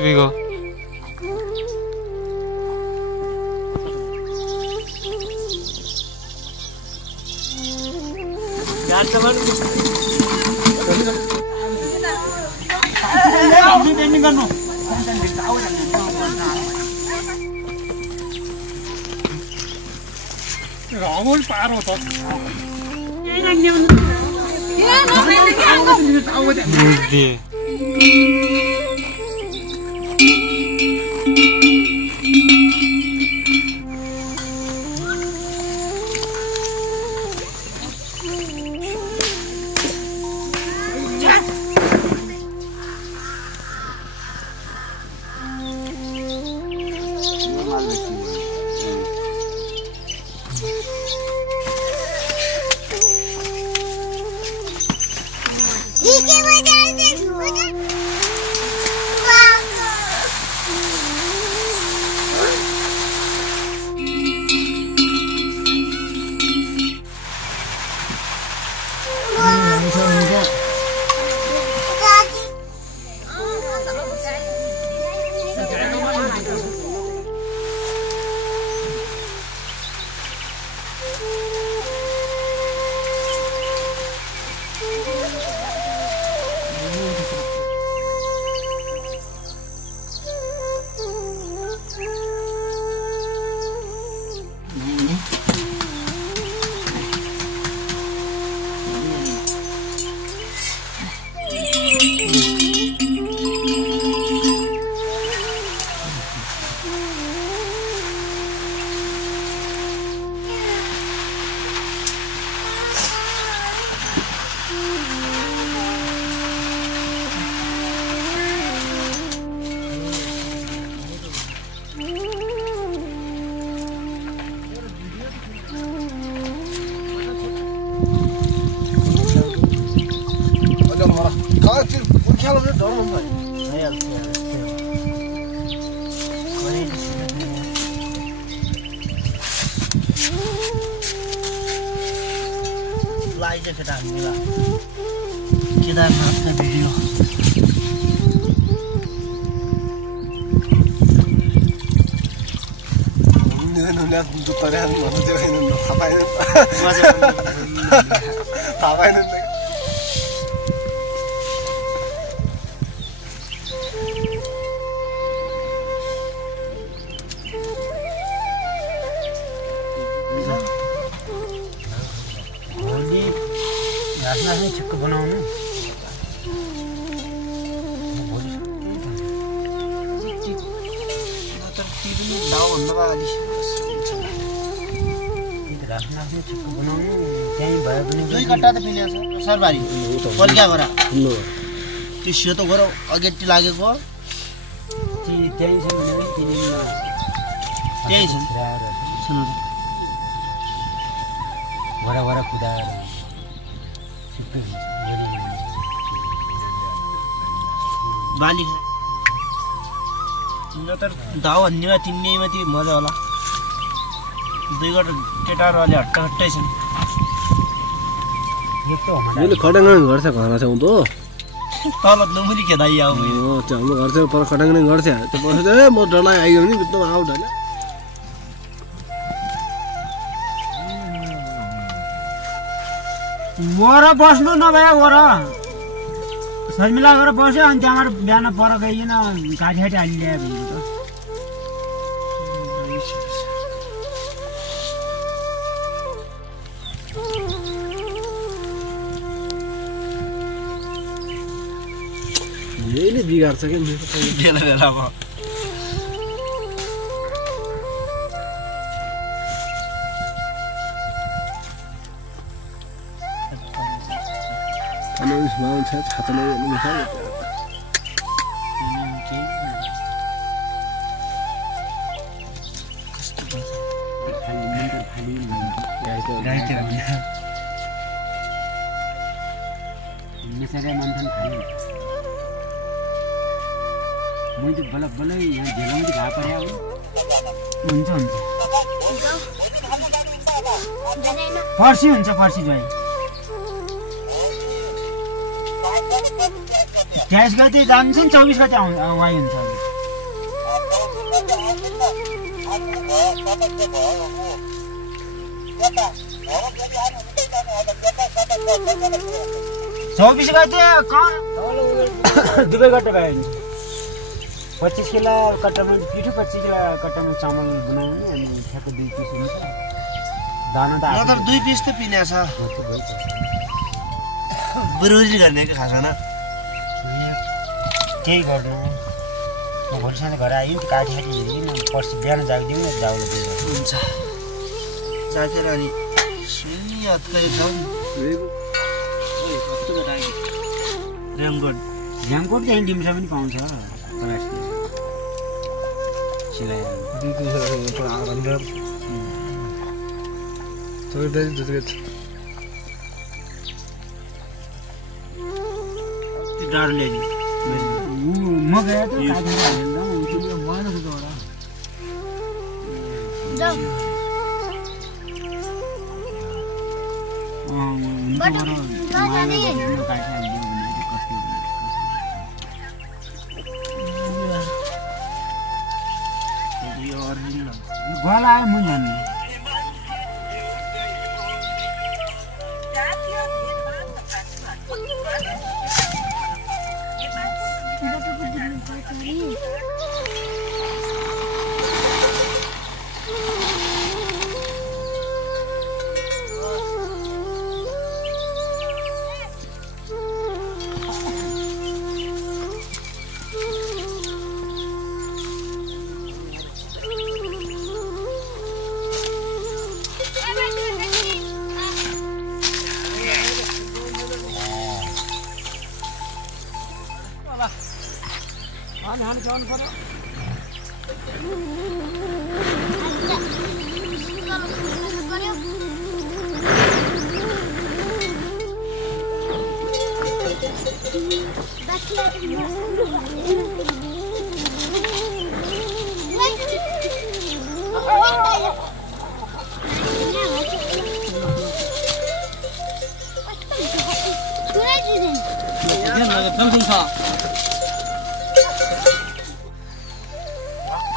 Vigo. Kedarnath का video छिक्को बनाउनु छिक्को बनाउनु त्यही भयो भने 2 कट्टा त पिल्याछ सरबारी पल्क्या गरा त्यो सेतो गरा अगेटी लागेको त्यही छ भने त्यही छ सुन्नु वरा वरा कुदाएर बाली तर दाउ भन्नेमा तिन्नेमा त्यो मजा होला 2 गट केटाहरु अलि हट्टा हट्टै छन् यस्तो हामीले खडङङ गर्छ घरमा छौं त तल नमुरी खेदाइ आउ हो त्यो हाम्रो घर चाहिँ पर खडङङ गर्छ त्यो बस्छ ए म डरलाइ आइयो नि बित्तो आउट हैन वर बस्नु नभए वर सजमिला गरेर बस्यो अनि त्यहाँबाट बिहान पर गइएन काठीखाटी हाली ल्याए भने त धेरैले बिगार्छ के मेरो बेला बेलामा अनि उसमा हुन्छ छाताले मिठा मिसरे मंथन खाली मैले बल्ल बल्ल यहाँ ढेलाउँदै घा पर्या हो हुन्छ हुन्छ पर्सी हुन्छ पर्सी जोइ 23 गते जान्छन् 24 गते वाइ हुन्छ चौबीस गते दुबई कट्टा भयो 25 किलो कट्टामा पिठो 25 किलो कट्टामा चामल बनाउने अनि ठ्याक्क 2 पिस हुन्छ दाना त मतलब 2 पिस त पिन्या छ बरोरी गर्ने के खास न त्यही गर्नु म भोलिसम्म घर आयो काटी काटी हेरिदिन पर्सि बिहान जागिदिउँ न जाउँ हुन्छ जाकेर अनि सुनियातले छ रेमकोट चाहिँ डिम्सा पनि पाउँछ सिलाइ डरले म गए त गला आयो म जान्ने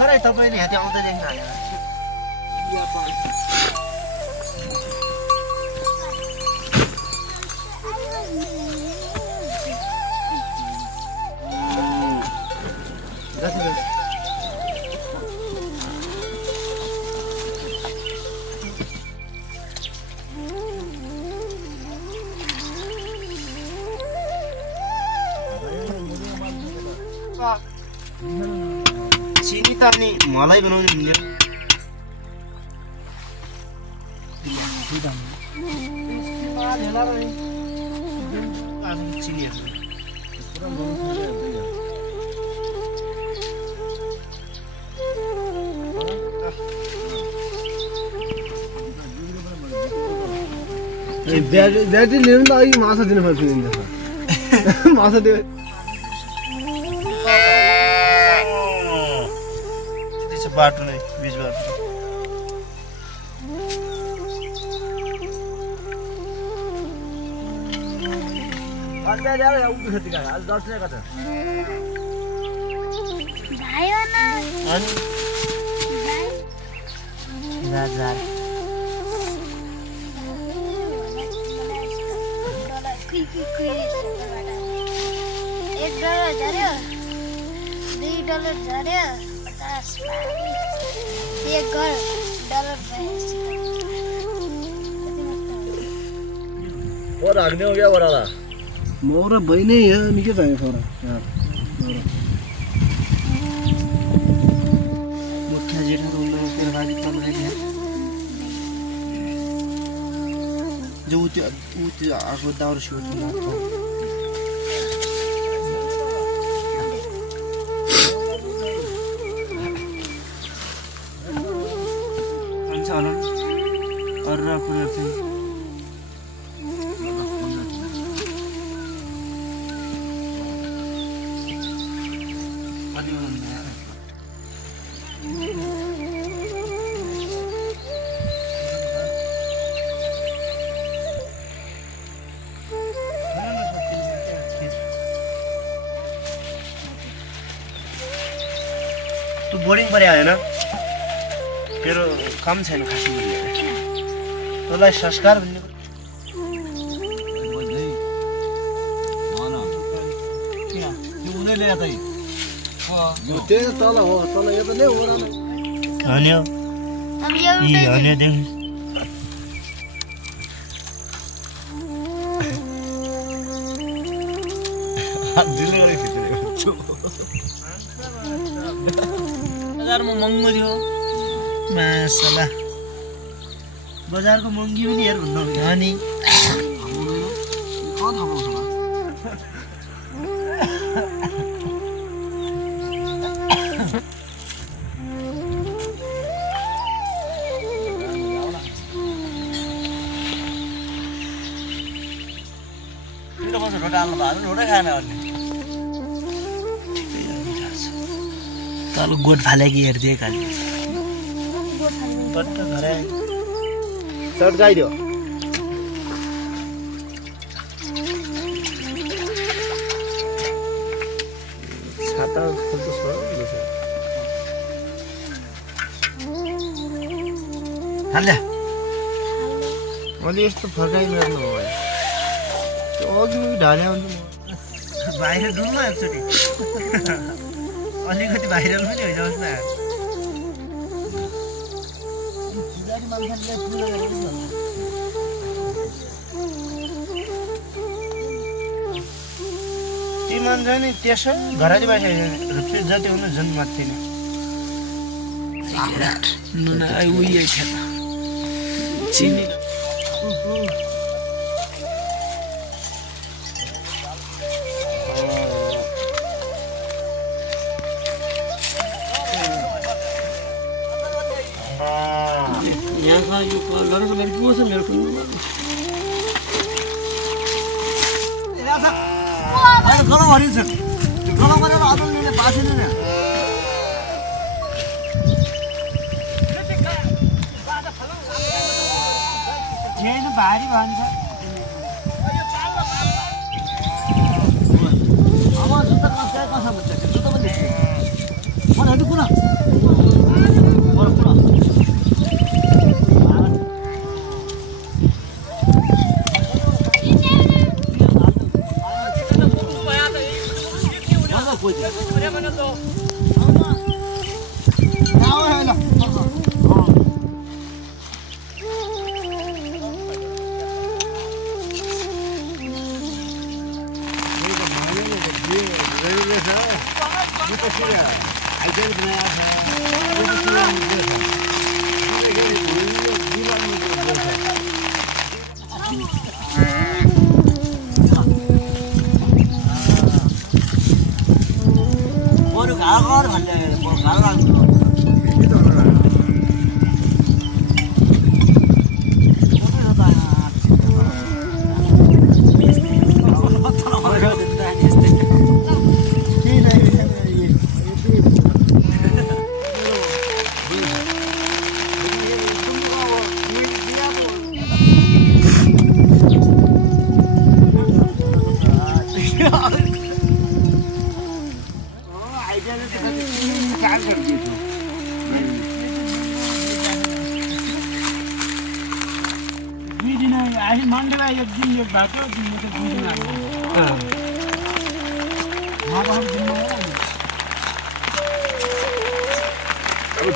खरै तपाईले यहाँ आउँदै देख्न आयो चिनी त अनि मलाई बनाउने मिल्यो ब्याट्री लिनु त अघि माछा दिनु पर्छ माछा दियो बाटो नै बीच बाटो और राख्ने हो क्या बराला मोर बहिनी है निकै चाहियो छोरा यार मुख्य जेठा रूम में फिर बाजी कम रह गया जो उत आगो दावर शूट ना तो चलो और पूरा से तू बोर्डिङ परे आयो न तेरो काम छैन खासै तँलाई संस्कार भन्ने बजारमा महँगो थियो मासला बजारको महँगी पनि हेर भन्नु अनि रोटा रोटा खाएन भने तल गोठ फाले कि हेर्दै खाली बट्ट घरे सर्ट गाइदियो छाता खोल्नु छ हाल्ला मैले यस्तो फर्काइरहनु हो त्यो अघि ढाले हुन्छ बाहिर डुल्नु एकचोटि अलिकति बाहिर पनि हैजाओस् न ती मान्छे नि त्यसो घरैले बाहिर रुपियाँ जति हुनु जुन माथि नै नुन उयो छ चिनी यहाँ यो गरेको लड्की को छ मेरो फोनमा गलो भरिन्छ गलो गरेर अदलले बासेन न यही त भारी भन्छ आमा जुत्ता कसै बच्चा जुत्ता पनि देख्छ म हेर्नु कुन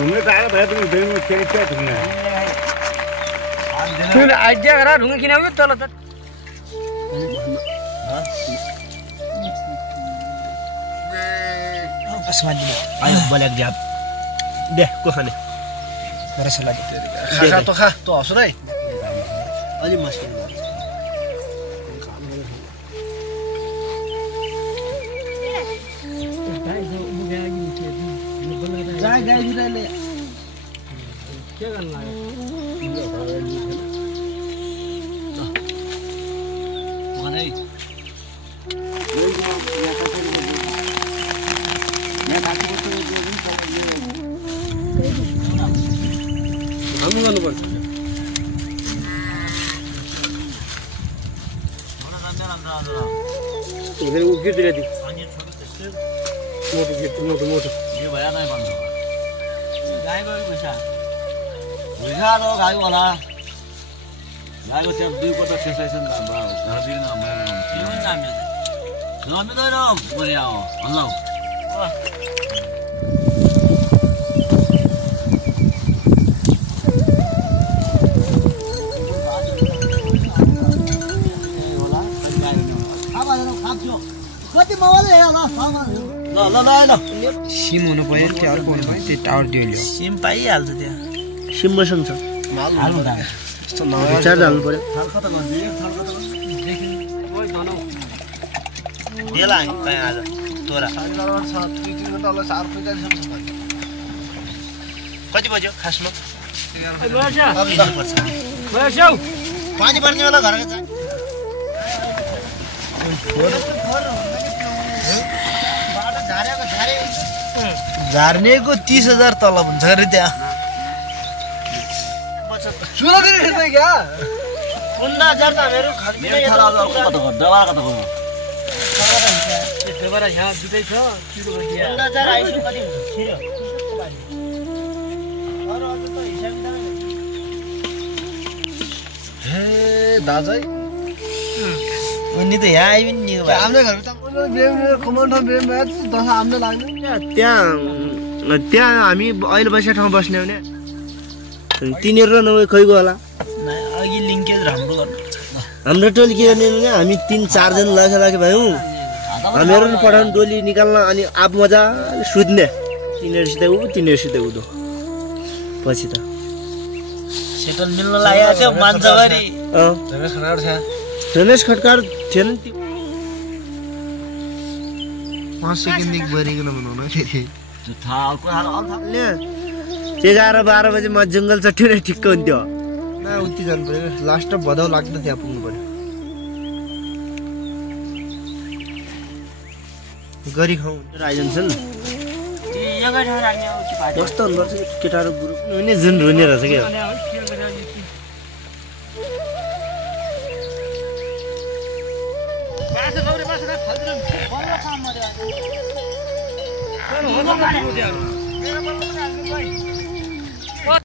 ढुङ्गे त आयो भए पनि बेलमा केही क्या ढुङ्गे सुन आइडिया गरा ढुङ्गे किन आयो तल त आसमानी आयो बल्याक झ्याप दे को खाने मेरा सलाह खा तो खा तो हँस है अलि मुस्किल गाय गाय बिराले के गर्न लाग्यो मलाई काम गर्नुपर्छ फेरि उकितिर दि मोटो गीत मोटो यो भया नै भन्नु गाई गयो पैसा पैसा रो गाई वाला गाईको त्यो दुई पट सेसेसन घर दिन मेरो के हुन्छ हामी जमिँदैन बढिया हो हल्ला कति मोबाइल ल ल ल ल सिम हुनु पर्यो नि त्यो अर्को हुनु पर्यो त्यो टावर दियो ल्याउ सिम पाइहाल्छ त्यहाँ सिम मसँग छ हाल्नु त यस्तो रिचार्ज हाल्नु पर्यो देला कहाँ आज तोरा कति बज्यो खासमा अब लिनुपर्छ 5 बज्ने बेला घर जा झार्नेको 30,000 तलब हुन्छ अरे त्यहाँ सुना दिने खेल्दै क्या 15,000 त हामीहरू खाली कता दबारा कता गयो देवरा यहाँ दुटै छ किलो बगिया 15,000 आइसु कति हुन्छ छिर्यो अरु अरु त हिसाब किताब हे दाजै उनी त यहाँ आइ पनि नि हाम्रो घर त बेम कमाउन बेम दस आम्न लाग्ने त्यहाँ हामी अहिले बसेको ठाउँ बस्ने हो नि तिनीहरु र नभए खै गयो होला अघि लिङ्केज राम्रो गर्नु हाम्रो टोली के गर्ने भने हामी 3-4 जना लागे भयौ हामीहरु नि पठाउन टोली निकाल्न अनि आप मजाले सुत्ने तिनीहरुसित उदो पछि त सेटल मिल्न लाग्यो त्यो मान्छगरी रमेश खड्कार थिएन नि 5 सेकेन्ड देखि बढिकन बनाउन फेरि त्यो थालको हाल 11-12 बजे म जंगल चट्टिने ठिक्क हुन्थ्यो न उति जानु पर्यो लास्ट भदौ लाग्दा त्यहाँ पुग्नु पर्यो गरी खाऊ आइजन्छन् यगै ठाउँ राख्ने हो कि पार्टी कस्तो हुनुपर्छ केटाहरु ग्रुप उनी जुन रुने रहेछ के मेरो